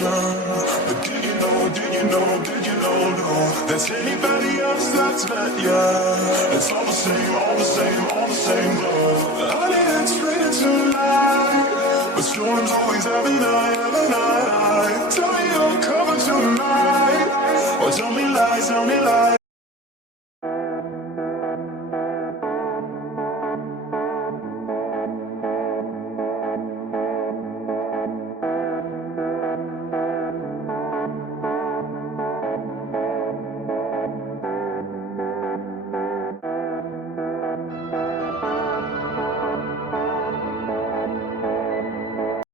attention. But did you know, no, there's anybody else that's met ya? It's all the same, all the same, all the same love. Honey, it's raining tonight, but storms always every night, every night. Tell me you're coming tonight, or tell me lies, tell me lies.